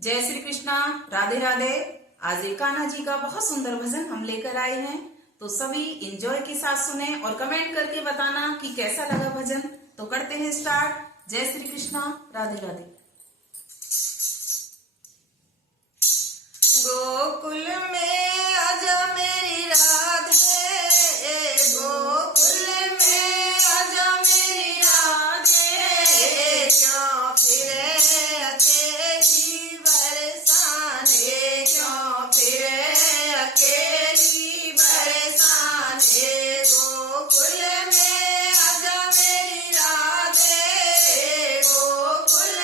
जय श्री कृष्णा। राधे राधे। आज एक कान्हा जी का बहुत सुंदर भजन हम लेकर आए हैं, तो सभी इंजॉय के साथ सुने और कमेंट करके बताना कि कैसा लगा भजन। तो करते हैं स्टार्ट। जय श्री कृष्णा। राधे राधे। गोकुल में आजा मेरी राधे, गोकुल में आजा मेरी राधे, क्यों फिरे अकेली बरसाने, क्यों फिरे अकेली बरसाने। गोकुल में आजा मेरी राधे, गोकुल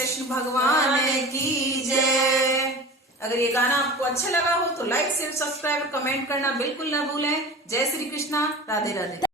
कृष्ण भगवान की जय। अगर ये गाना आपको अच्छा लगा हो तो लाइक शेयर सब्सक्राइब कमेंट करना बिल्कुल ना भूलें। जय श्री कृष्णा, राधे राधे।